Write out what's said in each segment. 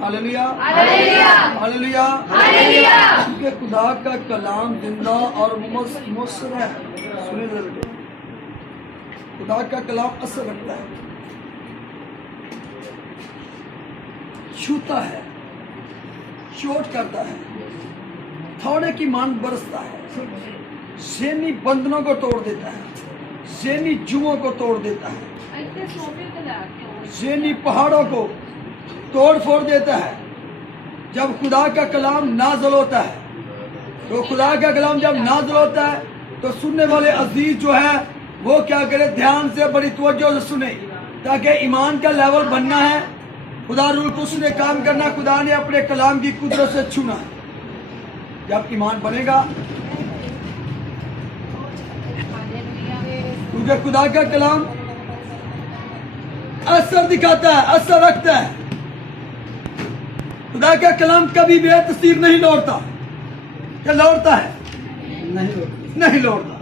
Hallelujah hallelujah hallelujah hallelujah. क्योंकि खुदा का कलाम जिंदा और मुसर है। सुनिए जरा बेटे, खुदा का कलाम असर रखता है, छूता है, चोट करता है, थोड़े की मान बरसता है, ज़हनी बंधनों को तोड़ देता है, ज़हनी जुओं को तोड़ देता है, ज़हनी पहाड़ों को तोड़ फोड़ देता है। जब खुदा का कलाम नाज़िल होता है, तो खुदा का कलाम जब नाज़िल होता है तो सुनने वाले अजीज जो है वो क्या करे, ध्यान से बड़ी तवज्जो से सुने, ताकि ईमान का लेवल बनना है। खुदा रूल कुछ ने काम करना, खुदा ने अपने कलाम की कुदरत से छूना है। जब ईमान बनेगा, क्योंकि खुदा का कलाम असर दिखाता है, असर रखता है। खुदा का कलाम कभी बेतसीर नहीं लौटता। क्या लौटता है? नहीं लौटता।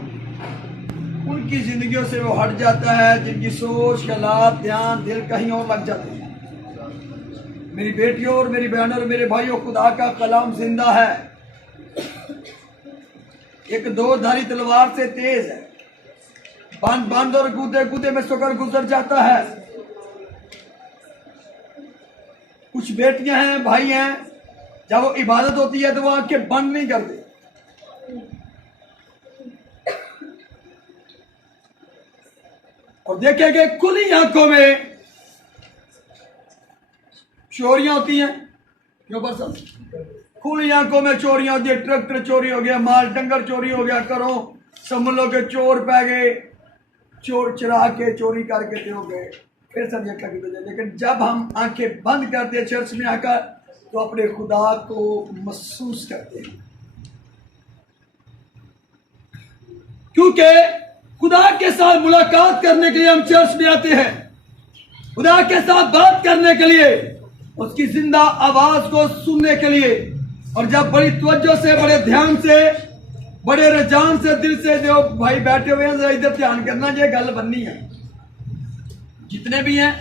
उनकी जिंदगियों से वो हट जाता है, जिनकी सोच, ख्यालात, ध्यान, दिल कहीं और लग जाते हैं। मेरी बेटियों और मेरी बहनों और मेरे भाइयों, खुदा का कलाम जिंदा है, एक दो धारी तलवार से तेज है, बांध और कूदे कूदे में सोकर गुजर जाता है। कुछ बेटियां हैं, भाई हैं, जब वो इबादत होती है तो वो आंखें बंद नहीं करते। और देखेंगे खुली आंखों में चोरियां होती हैं। क्यों बस खुली आंखों में चोरियां होती है। ट्रैक्टर चोरी हो गया, माल डंगर चोरी हो गया, करो समझ लो के चोर पै गए, चोर चुरा के चोरी करके दे हो गए, फिर सब ये कभी बजे। लेकिन जब हम आंखें बंद करते हैं चर्च में आकर, तो अपने खुदा को महसूस करते हैं, क्योंकि खुदा के साथ मुलाकात करने के लिए हम चर्च में आते हैं, खुदा के साथ बात करने के लिए, उसकी जिंदा आवाज को सुनने के लिए। और जब बड़ी तवज्जो से, बड़े ध्यान से, बड़े रुझान से, दिल से, जो भाई बैठे हुए हैं, जरा इधर ध्यान करना, ये गल बननी है। जितने भी हैं,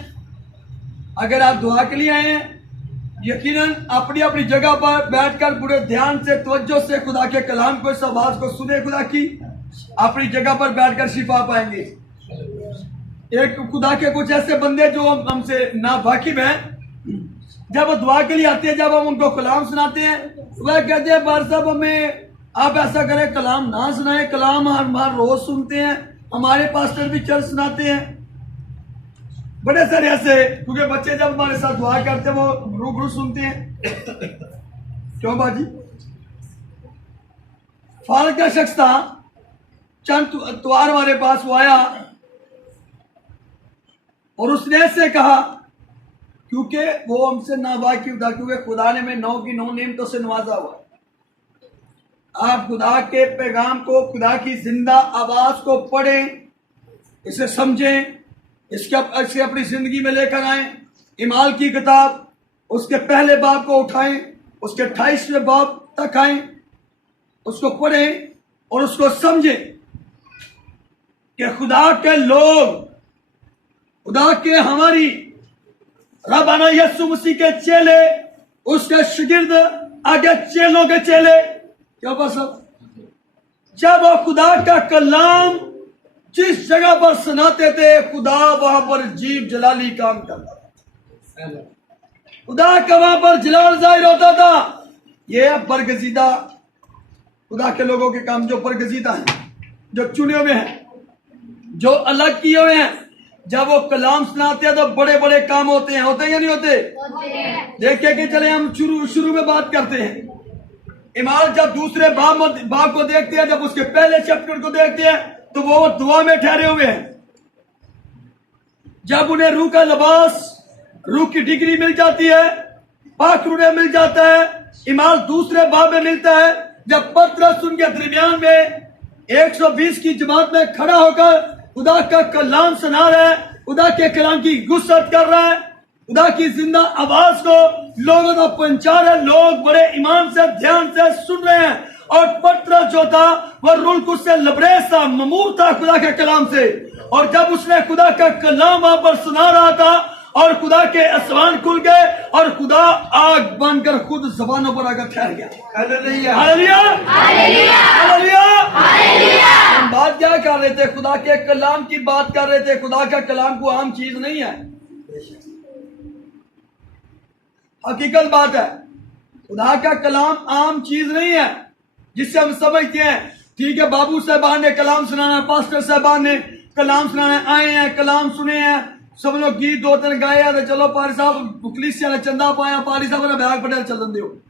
अगर आप दुआ के लिए आए हैं, यकीनन अपनी अपनी जगह पर बैठकर पूरे ध्यान से, तवज्जो से खुदा के कलाम को, इस आवाज को सुने खुदा की, अपनी जगह पर बैठकर शिफा पाएंगे। एक खुदा के कुछ ऐसे बंदे जो हमसे ना वाकिफ हैं, जब वो दुआ के लिए आते हैं, जब हम उनको कलाम सुनाते हैं, वह कहते हैं बार साहब हमें आप ऐसा करें, कलाम ना सुनाए, कलाम हम हर रोज सुनते हैं, हमारे पास्टर भी चर्च सुनाते हैं। बड़े सारे ऐसे, क्योंकि बच्चे जब हमारे साथ दुआ करते हैं वो रूबरू सुनते हैं। क्यों बाजी? फारग का शख्स था, चंद त्वार हमारे पास वो आया और उसने ऐसे कहा, क्योंकि वो हमसे नावाकिफ था, क्योंकि खुदा ने में 9 की 9 नेमतों से नवाजा हुआ। आप खुदा के पैगाम को, खुदा की जिंदा आवाज को पढ़ें, इसे समझें, इसके अपनी जिंदगी में लेकर आए। इमाल की किताब, उसके पहले बाब को उठाएं, उसके 28वें बाब तक आए, उसको पढ़ें और उसको समझें कि खुदा के लोग, खुदा के हमारी रब्बाना यीशु मसीह के चेले, उसके शागिर्द, आगे चेलों के चेले, क्या पसंद, जब वो खुदा का कलाम जिस जगह पर सुनाते थे, खुदा वहां पर जीव जलाली काम करता था, खुदा का वहां पर जलाल जाहिर होता था। ये बरगजीदा खुदा के लोगों के काम, जो बरगजीदा हैं, जो चुने हुए हैं, जो अलग किए हुए हैं, जब वो कलाम सुनाते हैं तो बड़े बड़े काम होते हैं। होते हैं या नहीं होते? देखिए कि चले हम शुरू में बात करते हैं। इमाम जब दूसरे बाब को देखते हैं, जब उसके पहले चैप्टर को देखते हैं, तो वो दुआ में ठहरे हुए हैं। जब उन्हें रूह का लिबास, रूह की डिग्री मिल जाती है, पाक रूह मिल जाता है, इमाम दूसरे बाब में मिलता है, जब पतरस उनके दरमियान में 120 की जमात में खड़ा होकर खुदा का कलाम सुना रहा है, खुदा के कलाम की गुस्सत कर रहा है, खुदा की जिंदा आवाज को लोगों तक पहुंचा रहे। लोग बड़े ईमान से, ध्यान से सुन रहे हैं। और पतरस जो था वह रूह कुछ से लबरेज था, ममूर था खुदा के कलाम से। और जब उसने खुदा का कलाम वहां पर सुना रहा था और खुदा के आसमान खुल गए और खुदा आग बनकर खुद जबानों पर आकर ठहर गया। Hallelujah hallelujah hallelujah hallelujah. हम बात क्या कर रहे थे? खुदा के कलाम की बात कर रहे थे। खुदा का कलाम को आम चीज नहीं है, हकीकत बात है। खुदा का कलाम आम चीज नहीं है जिससे हम समझते हैं ठीक है बाबू साहबान ने कलाम सुनाना, पास्टर साहबान ने कलाम सुनाना, आए हैं कलाम सुने हैं, सब लोग गीत दो तीन गाया तो चलो पारी साहब पुलिसिया ने चंदा पाया, पारी साहब ने बैग पटेल चलन दो।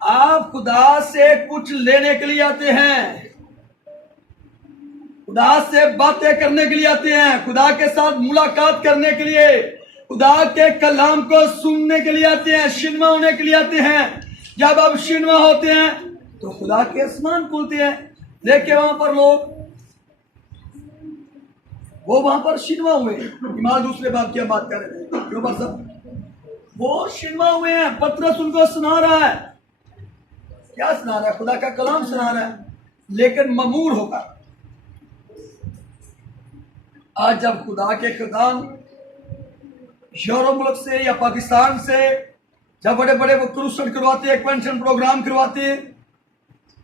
आप खुदा से कुछ लेने के लिए आते हैं, खुदा से बातें करने के लिए आते हैं, खुदा के साथ मुलाकात करने के लिए, खुदा के कलाम को सुनने के लिए आते हैं, शिनमा होने के लिए आते हैं। जब आप शिनमा होते हैं तो खुदा के आसमान खुलते हैं। देखिए वहां पर लोग वो वहां पर शिनमा हुए, इमाम दूसरे बाप की बात कर रहे थे क्यों सब वो शिनमा हुए हैं। पतरस उनको सुना रहा है, क्या सुना रहा है? खुदा का कलाम सुना रहा है, लेकिन ममूर होगा। आज जब खुदा के कलाम यूरोप मुल्क से या पाकिस्तान से जब बड़े बड़े वो क्रूसेड करवाते, कन्वेंशन प्रोग्राम करवाते,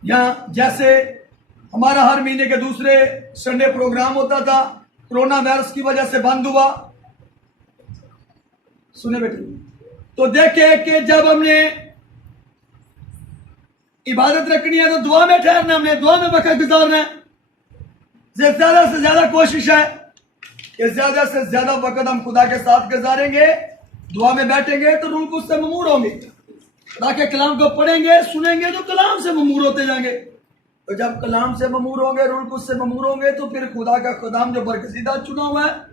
या जैसे हमारा हर महीने के दूसरे संडे प्रोग्राम होता था, कोरोना वायरस की वजह से बंद हुआ। सुने बेटे, तो देखे कि जब हमने इबादत रखनी है तो दुआ में ठहरना, हमने दुआ में वक्त गुजारना है। ज्यादा से ज्यादा कोशिश है कि ज्यादा से ज्यादा वक्त हम खुदा के साथ गुजारेंगे, दुआ में बैठेंगे तो रूह कुछ से ममूर होंगे। खुदा के कलाम को पढ़ेंगे सुनेंगे तो कलाम से ममूर होते जाएंगे। तो जब कलाम से ममूर होंगे, रूह कुछ से ममूर होंगे, तो फिर खुदा का खुदाम जो बरकसीदा चुना हुआ है,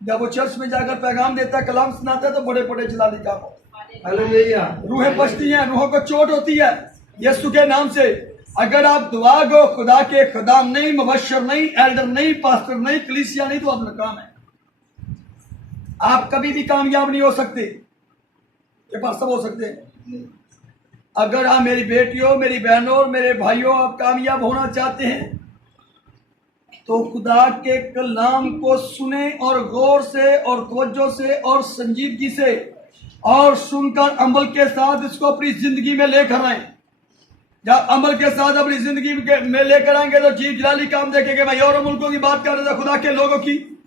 जब वो चर्च में जाकर पैगाम देता है, कलाम सुनाता है, तो बड़े बड़े जलाली काम होते हैं। हालेलुया। रूहें बचती हैं, रूहों को चोट होती है यीशु के नाम से। अगर आप दुआ को खुदा के खुदाम नहीं, मुबश्शिर नहीं, एल्डर नहीं, पास्टर नहीं, कलीसिया नहीं, तो आप नाकाम है। आप कभी भी कामयाब नहीं हो सकते। ये बात सब हो सकते हैं। अगर आप मेरी बेटियों, मेरी बहनों और मेरे भाइयों, आप कामयाब होना चाहते हैं तो खुदा के कलाम को सुने और गौर से और तवज्जो से और संजीदगी से और सुनकर अमल के साथ इसको अपनी जिंदगी में लेकर आए। जब अमल के साथ अपनी जिंदगी में लेकर आएंगे तो जीव जलाली काम देखेंगे। मैं यूरोप मुल्कों की बात कर रहा था, खुदा के लोगों की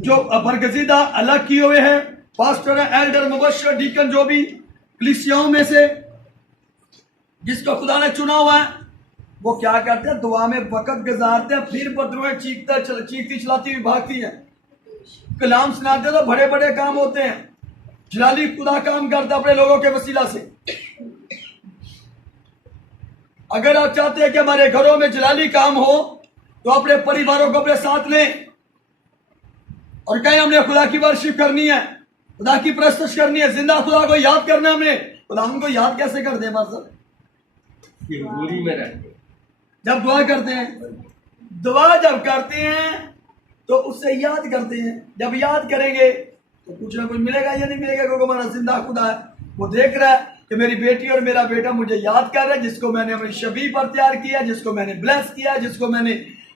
जो बरगजीदा अलग किए हुए हैं, पास्टर है, एल्डर, मुबश्शिर, डीकन, जो भी कलीसियाओं में से जिसको खुदा ने चुना हुआ है, वो क्या करते हैं? दुआ में वक्त गुजारते हैं, फिर बदरुएं चीखती चलाती हुई भागती हैं। कलाम सुनाते तो बड़े बड़े काम होते हैं। जलाली खुदा काम करता अपने लोगों के वसीला से। अगर आप चाहते हैं कि हमारे घरों में जलाली काम हो तो अपने परिवारों को अपने साथ लें और कहीं हमने खुदा की वर्शिप करनी है, खुदा की प्रस्तुत करनी है, जिंदा खुदा को याद करना है। हमने खुदा हमको याद कैसे कर दे? में रहते जब दुआ करते हैं, दुआ जब करते हैं तो उससे याद करते हैं। जब याद करेंगे तो कुछ ना कुछ मिलेगा या नहीं मिलेगा, क्योंकि हमारा जिंदा खुदा है। वो देख रहा है कि मेरी बेटी और मेरा बेटा मुझे याद कर रहा है, जिसको मैंने अपनी शबी पर तैयार किया, जिसको मैंने ब्लेस किया, जिसको मैंने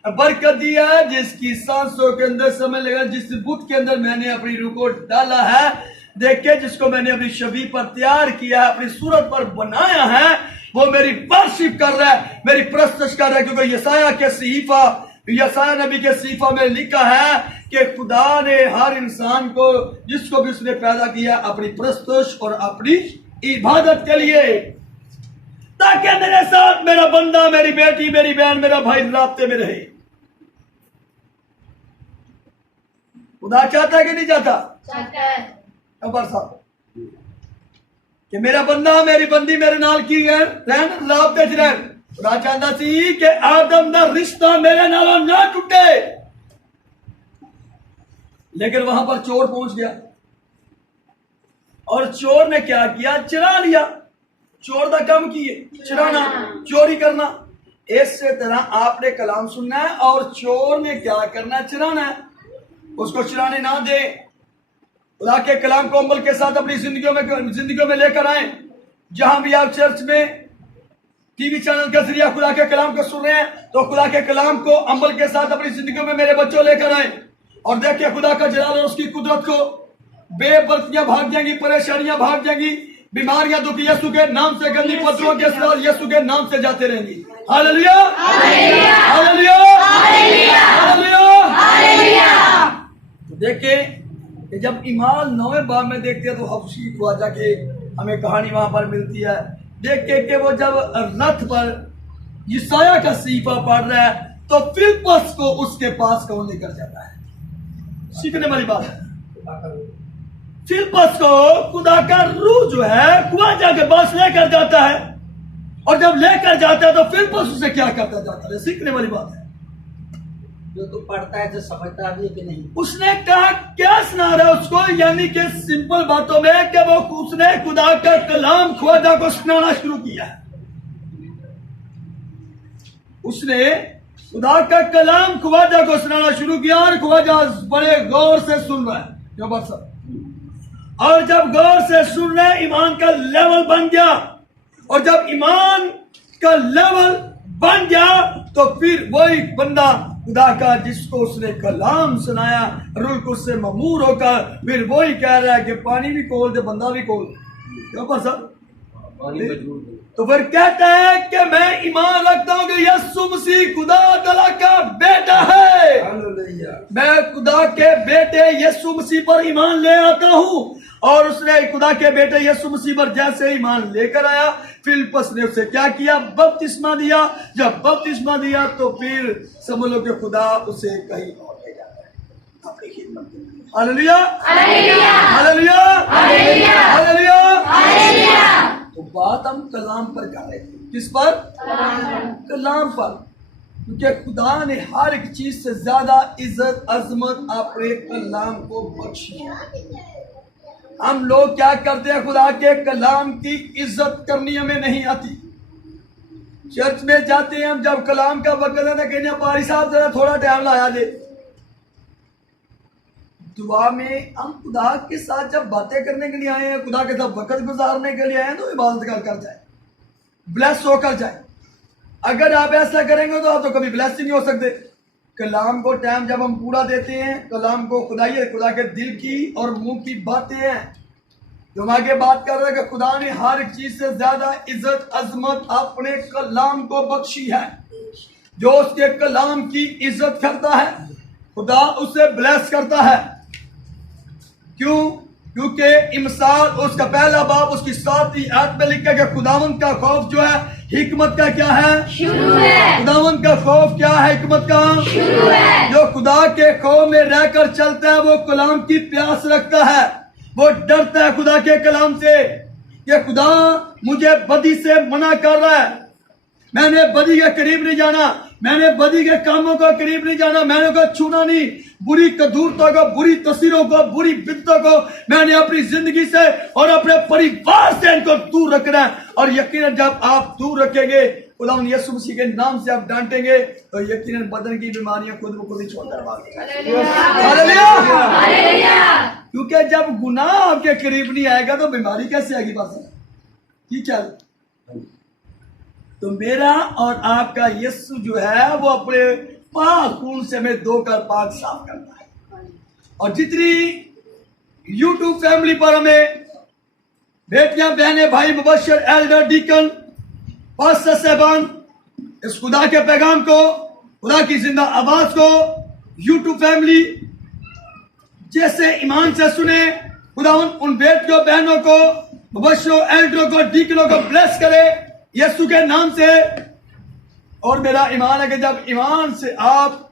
बरकत दिया है, जिसकी सांसों के अंदर समय लगा, जिस बुत के अंदर मैंने अपनी रूह को डाला है। देखिए, जिसको मैंने अपनी छवि पर तैयार किया है, अपनी सूरत पर बनाया है, वो मेरी वर्शिप कर रहा है, मेरी प्रस्तुत कर रहा है। क्योंकि यसाया नबी के सहीफा में लिखा है कि खुदा ने हर इंसान को, जिसको भी उसने पैदा किया, अपनी प्रस्तुत और अपनी इबादत के लिए, ताकि मेरे साथ मेरा बंदा, मेरी बेटी, मेरी बहन, मेरा भाई रास्ते में रहे। खुदा चाहता है कि नहीं चाहता? चाहता है। साहब कि मेरा बंदा, मेरी बंदी मेरे नाल की रहन रास्ते च रहन। खुदा चाहता सी कि आदम दा रिश्ता मेरे नालों ना टूटे, लेकिन वहां पर चोर पहुंच गया और चोर ने क्या किया? चुरा लिया। चोर का काम किए चुराना, चोरी करना। इस तरह आपने कलाम सुनना है और चोर ने क्या करना? चुराना है। उसको चुराने ना दे। खुदा के कलाम को अमल के साथ अपनी जिंदगियों में लेकर आए। जहां भी आप चर्च में टीवी चैनल के जरिए खुदा के कलाम को सुन रहे हैं, तो खुदा के कलाम को अमल के साथ अपनी जिंदगी में मेरे बच्चों लेकर आए और देखिए खुदा का जलाल और उसकी कुदरत को। बेबर्तियां भाग जाएंगी, परेशानियां भाग जाएंगी, बीमारियां दुख यीशु के नाम से, गंदी पत्थरों के साथ यीशु के नाम से जाते रहेंगी। Hallelujah, hallelujah, hallelujah. तो देखिए कि जब ईमान 9वें बाब में देखते हैं तो हबशी को जाके हमें कहानी वहां पर मिलती है। देख के कि वो जब रथ पर यशायाह का सीफा पढ़ रहा है तो फिलिप्पस को उसके पास कौन लेकर जाता है? सीखने वाली बात है। फिलिप्पस को खुदा का रूह जो है ख्वाजा के पास लेकर जाता है, और जब लेकर जाता है तो फिलिप्पस उसे क्या करता जाता है? सीखने वाली बात है। जो तू पढ़ता है तो समझता भी है कि नहीं? उसने कहा क्या सुना रहा है उसको, यानी कि सिंपल बातों में कि वो उसने खुदा का कलाम ख्वाजा को सुनाना शुरू किया। उसने खुदा का कलाम ख्वाजा को सुनाना शुरू किया और ख्वाजा बड़े गौर से सुन रहा है। क्या बात सर? और जब गौर से सुन रहे ईमान का लेवल बन गया, और जब ईमान का लेवल बन गया तो फिर वही बंदा खुदा का जिसको उसने कलाम सुनाया रूह को उससे ममूर होकर फिर वही कह रहा है कि पानी भी खोल दे, बंदा भी खोल। क्या बात सर? तो फिर कहता है कि मैं ईमान रखता हूं कि यीशु मसीह खुदा तआला का बेटा है। मैं खुदा के बेटे यीशु मसीह पर ईमान ले आता हूं, और उसने खुदा के बेटे यीशु मसीह पर जैसे ईमान लेकर आया, फिलिप्पस ने उसे क्या किया? बपतिस्मा दिया। जब बपतिस्मा दिया तो फिर समझ लो कि खुदा उसे कहीं और ले जाता है अपनी खिदमत के लिए। Hallelujah, hallelujah, hallelujah, hallelujah, hallelujah. तो बात हम कलाम पर कर रहे थे। किस पर? कलाम पर। क्योंकि खुदा ने हर एक चीज से ज्यादा इज्जत अजमत अपने कलाम को बख्शी है। हम लोग क्या करते हैं? खुदा के कलाम की इज्जत करनी हमें नहीं आती। चर्च में जाते हैं हम, जब कलाम का वक्त है ना कहने पारी साहब जरा थोड़ा टाइम लाया दे। दुआ में हम खुदा के साथ जब बातें करने के लिए आए हैं, खुदा के साथ वक्त गुजारने के लिए आए हैं, तो इबादत कर जाए, ब्लेस होकर जाए। अगर आप ऐसा करेंगे तो आप तो कभी ब्लेस ही नहीं हो सकते। कलाम को टाइम जब हम पूरा देते हैं, कलाम को खुदा के दिल की और मुंह की बातें हैं जो हम आगे बात कर रहे हैं कि खुदा ने हर एक चीज से ज्यादा इज्जत अजमत अपने कलाम को बख्शी है। जो उसके कलाम की इज्जत करता है खुदा उसे ब्लेस करता है। क्यों? क्योंकि इमसाल उसका पहला बाब उसकी 7वीं आयत में लिखा कि खुदावंद का खौफ जो है हिकमत का क्या है? शुरू है। खुदावंद का खौफ क्या है? हिकमत का शुरू है। जो खुदा के खौफ में रहकर चलता है वो कलाम की प्यास रखता है, वो डरता है खुदा के कलाम से कि खुदा मुझे बदी से मना कर रहा है, मैंने बदी के करीब नहीं जाना, मैंने बदी के कामों को करीब नहीं जाना, मैंने उनको छूना नहीं। बुरी कदूरतों को, बुरी तस्वीरों को, बुरी बिदतों को मैंने अपनी जिंदगी से और अपने परिवार से इनको दूर रखना है। और यकीनन जब आप दूर रखेंगे, खुदावंद यीशु मसीह के नाम से आप डांटेंगे, तो यकीनन बदन की बीमारियां खुद ब खुद ही छोड़कर भागेंगी। क्योंकि जब गुनाह आपके करीब नहीं आएगा तो बीमारी कैसे आएगी? बात ठीक है। तो मेरा और आपका यीशु जो है वो अपने पाक खून से हमें धोकर पाक साफ करता है। और जितनी यूट्यूब फैमिली पर हमें बेटियां, बहनें, भाई, मुबशर, एल्डर, डीकन, पास्टर साहबान इस खुदा के पैगाम को, खुदा की जिंदा आवाज को यूट्यूब फैमिली जैसे ईमान से सुने, खुदावंद उन बेटियों, बहनों को, मुबशरों, एल्डरों को, डीकनों को ब्लेस करे यीशु के नाम से। और मेरा ईमान है कि जब ईमान से आप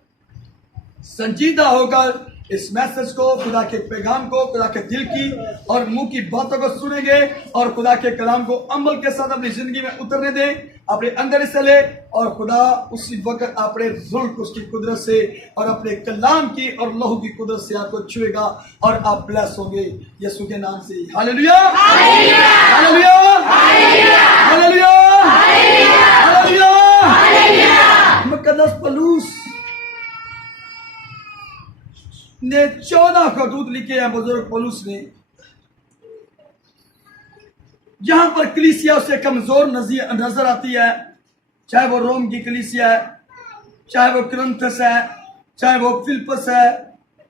संजीदा होकर इस मैसेज को, खुदा के पैगाम को, खुदा के दिल की और मुंह की बातों को सुनेंगे और खुदा के कलाम को अमल के साथ अपनी जिंदगी में उतरने दें, अपने अंदर से ले, और खुदा उसी वक्त अपने रूह को उसकी कुदरत से और अपने कलाम की और लहू की कुदरत से आपको छुएगा और आप ब्लेस होंगे यीशु के नाम से। Hallelujah, hallelujah, hallelujah, hallelujah, hallelujah. मुकद्दस पौलुस ने 14 खतूत लिखे हैं, बुजुर्ग पौलुस ने, जहां पर कलीसिया उसे कमजोर नजर आती है, चाहे वो रोम की कलीसिया है, चाहे वो कुरिन्थस है, चाहे वो फिलिप्पस है,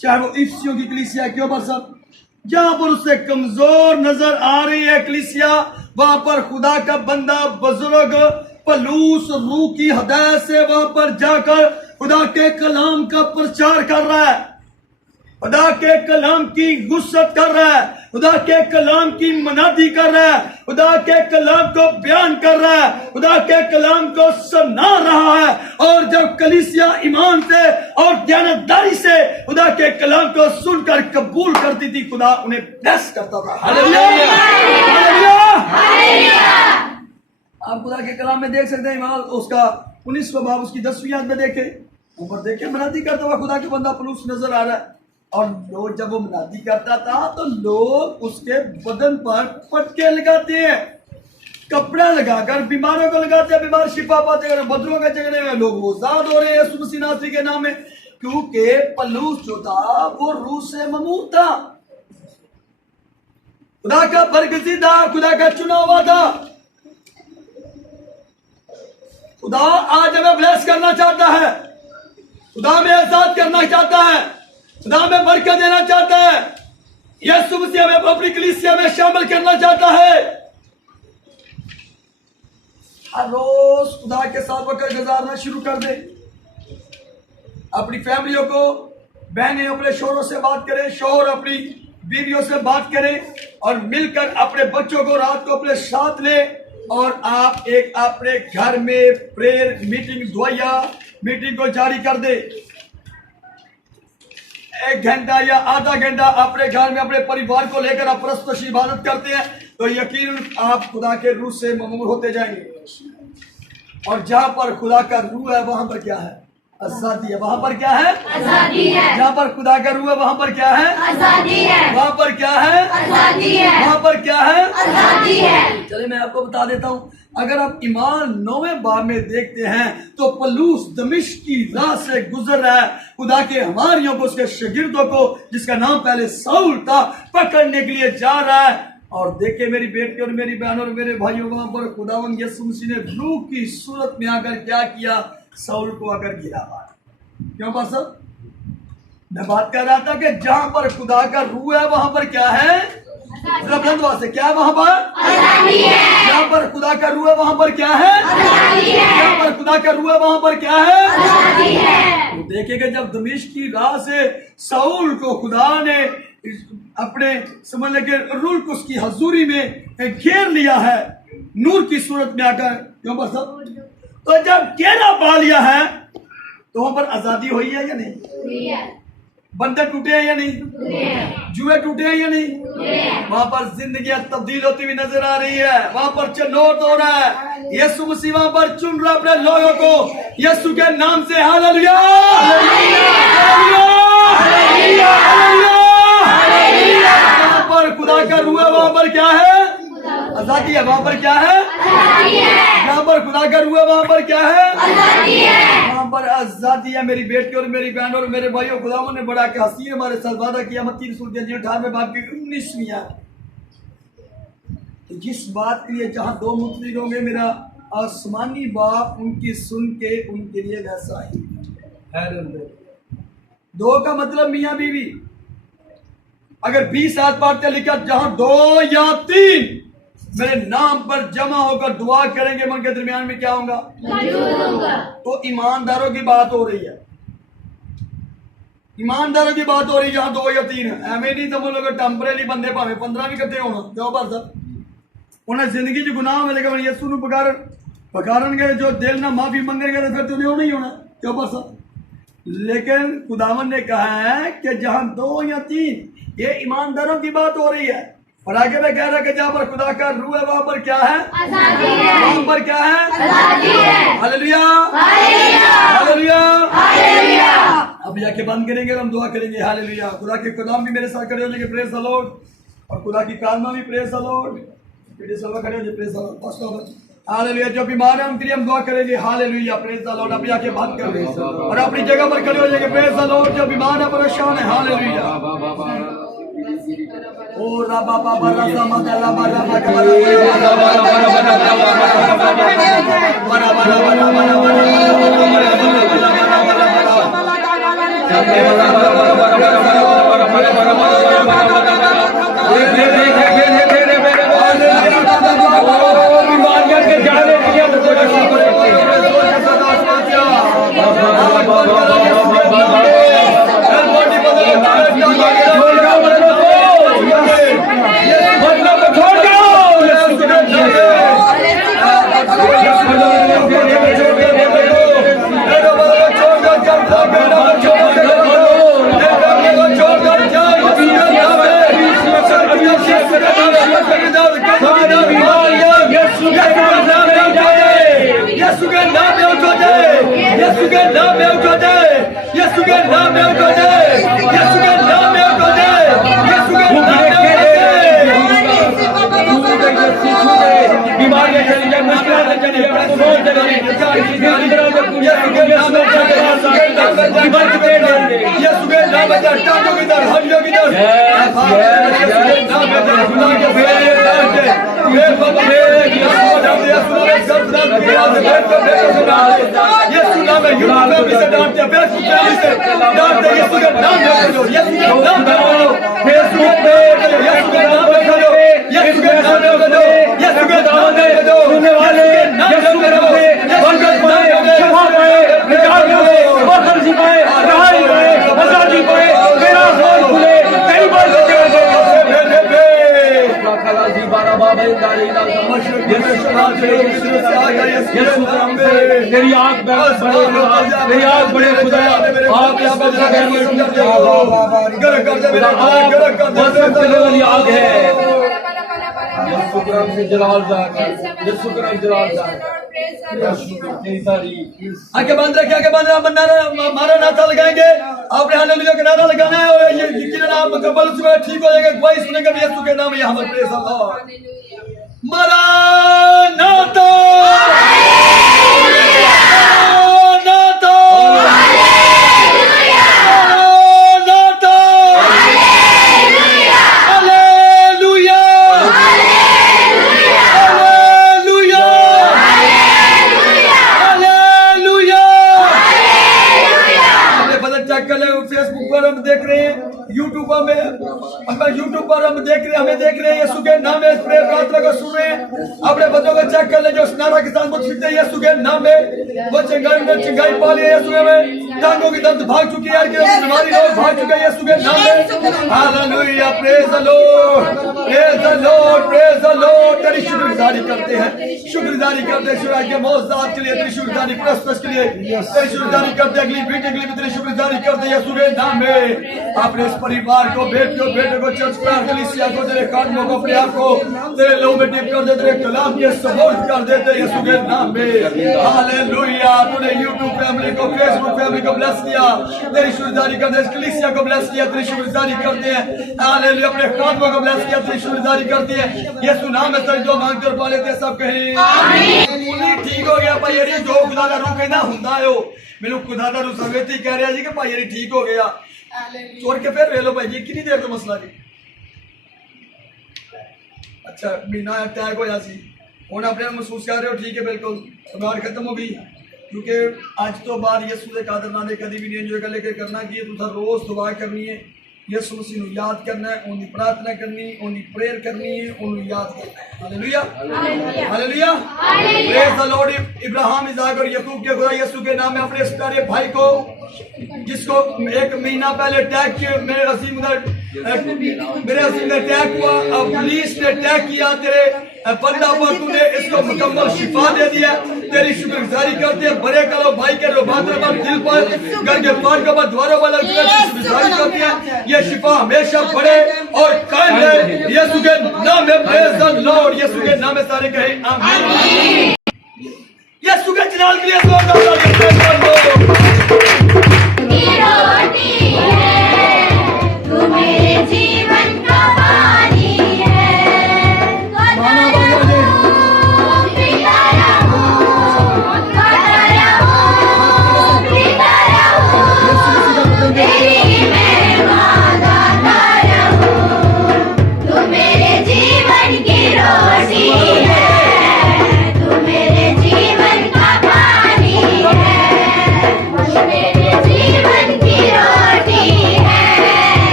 चाहे वो इफिसियों की कलीसिया है। क्यों पर सब जहां पर उससे कमजोर नजर आ रही है कलीसिया, वहां पर खुदा का बंदा बुजुर्ग पलूस रूह की हदायत से वहां पर जाकर खुदा के कलाम का प्रचार कर रहा है, खुदा के कलाम की गुस्सत कर रहा है, खुदा के कलाम की मनादी कर रहा है, खुदा के कलाम को बयान कर रहा है, खुदा के कलाम को सुना रहा है। और जब कलीसिया ईमान से और ज्ञानदारी से खुदा के कलाम को सुनकर कबूल करती थी, खुदा उन्हें ब्लेस करता था। Hallelujah, hallelujah. आप खुदा के कलाम में देख सकते हैं, ईमान उसका 19वां बाब उसकी 10वीं आयत में देखे, ऊपर देखे मनादी करता हुआ खुदा के बंदा पलूस नजर आ रहा है। और लोग जब वो मनादी करता था तो लोग उसके बदन पर पटके लगाते हैं, कपड़ा लगाकर बीमारों को लगाते हैं, बीमार शिफा पाते हैं, बदरों के झगड़े में लोग वो आजाद हो रहे हैं यीशु मसीह नासरी के नाम में, क्योंकि पलूस जो था वो रूह से ममूर था, खुदा का बरगजीदा, खुदा का चुना हुआ था। खुदा आज हमें ब्लेस करना चाहता है, खुदा हमें आजाद करना चाहता है, खुदा में बरकत देना चाहता है। यीशु मसीह हमें अपनी कलीसिया में शामिल करना चाहता है। हर रोज खुदा के साथ वक्त गुजारना शुरू कर दे। अपनी फैमिलियों को, बहनें अपने शोहरों से बात करें, शोहर अपनी बीवियों से बात करें, और मिलकर अपने बच्चों को रात को अपने साथ ले, और आप एक अपने घर में प्रेयर मीटिंग, दुआया मीटिंग को जारी कर दे। 1 घंटा या आधा घंटा अपने घर में अपने परिवार को लेकर आप परस्तश इबादत करते हैं, तो यकीन आप खुदा के रूह से ममूर होते जाएंगे। और जहां पर खुदा का रूह है वहां पर क्या है? आजादी है। वहां पर क्या है? आजादी है। जहां पर खुदा का रूह है वहां पर क्या है? आजादी है। वहां पर क्या है? आजादी है। वहां पर क्या है? आजादी है। चलिए मैं आपको बता देता हूं, अगर आप ईमान 9वें बाब में देखते हैं तो पलूस दमिश्क की राह से गुजर रहा है, खुदा के हमारियों को, उसके शागिर्दों को, जिसका नाम पहले साउल था, पकड़ने के लिए जा रहा है। और देखे मेरी बेटी और मेरी बहनों और मेरे भाइयों, वहां पर खुदावंद यीशु मसीह ने रूह की सूरत में आकर क्या किया? साउल को आकर गिरा मारा। क्यों पास्टर? मैं बात कर रहा था कि जहां पर खुदा का रूह है वहां पर क्या है? से क्या है? वहां पर आजादी है। जहां पर खुदा का रूह है वहां पर क्या है? आजादी है। जहां पर खुदा का रूह है वहां पर क्या है? आजादी है। तो देखेगा जब दमिश्क की राह से साउल को खुदा ने अपने समझ लगे रूह को उसकी हजूरी में घेर लिया है, नूर की सूरत में आकर। क्यों पास्टर? तो जब घेरा पा लिया है तो वहां पर आजादी हुई है या नहीं? बंधन टूटे हैं या नहीं? जुए टूटे हैं या नहीं? वहां पर जिंदगी तब्दील होती हुई नजर आ रही है, वहां पर चनौत हो रहा है। यीशु मसीह वहां पर चुन रहा अपने लोगों को यीशु के नाम से। हालेलुया, वहां पर खुदा का रूह है, वहां पर क्या है? आजादी है। वहां पर क्या है? जहां पर खुदा का रूह है वहां पर क्या है? आजादी है। वहां पर आजादी है। मेरी बेटी और मेरी बहनों और मेरे भाइयों, खुदावंद ने बड़ा के हसीन हमारे साथ वादा किया। मत्ती रसूल के 18वें बाब की 19वीं आयत, जिस बात के लिए जहां 2 मुतफिक होंगे, मेरा आसमानी बाप उनकी सुन के उनके लिए वैसा ही है। 2 का मतलब मियां बीवी। अगर 20 आयत पढ़ते लिखा, जहां 2 या 3 मेरे नाम पर जमा होकर दुआ करेंगे, मैं उनके दरमियान में क्या होगा? तो ईमानदारों की बात हो रही है, ईमानदारों की बात हो रही है। जहां 2 या 3 है, एवं नहीं तो बोलोगे टेम्परेरी बंदे भावे 15 भी करते होना। क्यों बात साहब? उन्हें जिंदगी जो गुनाह मिलेगा यीशु पकारण गए, जो दिल ना माफी मंगेंगे तो फिर तुम्हें होना ही होना। क्यों बात साहब? लेकिन खुदावन ने कहा है कि जहां 2 या 3, ये ईमानदारों की बात हो रही है। और आगे में कह रहा है कि जहां पर खुदा का रूह है वहां पर क्या है? आजादी है। वहां पर क्या है? आजादी है। Hallelujah, hallelujah, hallelujah. अब जाके बंद करेंगे और हम दुआ करेंगे। हालेलुया। खुदा के कदम भी मेरे साथ खड़े हो जाएंगे, प्रेज द लॉर्ड। और खुदा की कालमा भी, प्रेज द लॉर्ड। खड़े हो जाए, प्रेज द लॉर्ड। हालेलुया। जो बीमार है उनके लिए हम दुआ करेंगे। Hallelujah, praise the Lord. अब जाके बात कर रहे हैं और अपनी जगह पर खड़े हो जाएंगे, प्रेज द लॉर्ड। जो बीमार है, परेशान है, हालेलुया। ओ रबा बाबा रसा मदला बरा तेरी आँख तेरी आँख बड़े खुदा आँख वाली आग है आगे बंद रखे आगे बंद मारा नाता लगाएंगे आपने हालेलुया का नारा लगाना है और ये यकीनन आप मुकम्मल सुबह ठीक हो जाएगा गवाही सुनेंगे यीशु के नाम में यहाँ पर प्रेज़ अल्लाह मरानाता हमें देख रहे हैं यीशु के नाम में इस प्रेयर प्रार्थना को सुन रहे हैं अपने बच्चों को चेक कर ले जो नारा के साथ मुझसे सीखते हैं यीशु के नाम में वो चिंगाई पा लिए यीशु में टांगों की दर्द भाग चुकी है बीमारी लोग भाग चुके हैं यीशु के नाम में hallelujah praise the Lord praise the Lord praise the Lord तेरी शुक्रगुजारी करते हैं शुक्रगुजारी करते हैं शुक्र के मौजूद के लिए तेरी शुक्रगुजारी प्रस्तुत के लिए तेरी शुक्रगुजारी करते हैं अगली बीटी के लिए तेरी शुक्रगुजारी करते हैं यीशु के नाम में अपने इस परिवार को बेटे को चर्च प्रार्थना कलीसिया को तेरे कामों को अपने आप को तेरे लोग में टिप कर दे तेरे कलाम के सपोर्ट कर देते यीशु के नाम में हालेलुया तूने YouTube फैमिली को Facebook फैमिली को ब्लेस किया तेरी शुक्रगुजारी करते हैं कलीसिया को ब्लेस किया तेरी शुक्रगुजारी करते हैं हालेलुया अपने कामों को ब्लेस किया तेरी शुक्रगुजारी करते हैं यीशु नाम में तेरे जो मांगते और पा लेते हैं सब कहें आमीन ठीक हो गया भाई ये जो खुदा का रूह कहना हुंदा है मैंने खुदा का रूह सवेती कह रहा जी कि भाई ये ठीक हो गया छोड़ के फिर वेलो भाई जी कितनी देर तो मसला जी अच्छा महीना अटैक हो जासी ਹੁਣ ਆਪਣੇ महसूस कर रहे हो ठीक है बिल्कुल बीमार खत्म हो गई क्योंकि आज तो बाद यीशु के कादर नाले कभी भी नहीं एंजॉय कर लेके करना कि तुसा रोज दुआ करनी है यीशु मसीह ਨੂੰ याद करना है उनकी प्रार्थना करनी उनकी प्रेयर करनी है उन्हें याद करना है hallelujah hallelujah praise the lord Ibrahim Ishaq और याकूब के खुदा यीशु के नाम में अपने इस प्यारे भाई को जिसको एक महीना पहले अटैक मेरे अजीम ने अटैक हुआ अब पुलिस ने अटैक किया तेरे बंदा पर तूने इसको मुकम्मल शिफा दे दिया तेरी शुक्रगुजारी करते हैं बड़े करो भाई के रोबातर पर दिल पर घर के पार के बाद द्वारों वाला शुक्रगुजारी करते हैं ये शिफा हमेशा बढ़े और कायम रहे यीशु के नाम में प्रेज द लॉर्ड यीशु के नाम में सारे कहें आमीन यीशु के जलाल के लिए जोरदार तालियां